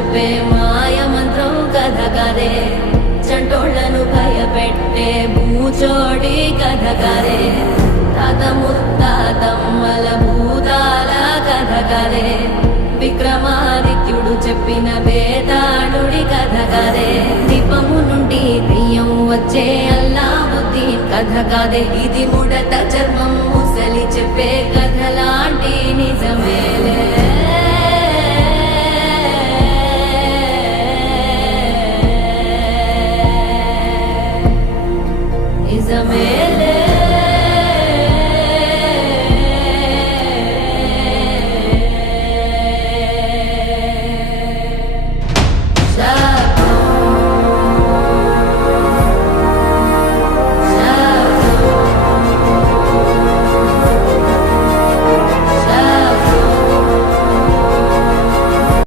చెప్పే మాయ మంత్రం కథ కదే, చంటోళ్లను భయపెట్టే భూచోడి కథ కదే, తాత ముత్తాతమ్మల భూతాల కథ కదే, విక్రమాదిత్యుడు చెప్పిన వేదాళుడి కథ కదే, దీపము నుండి దెయ్యం వచ్చే అల్లావుద్దీన్ కథ కదే, ఇది ముడత చర్మం ముసలి చెప్పే కథలాంటి నిజమేలే.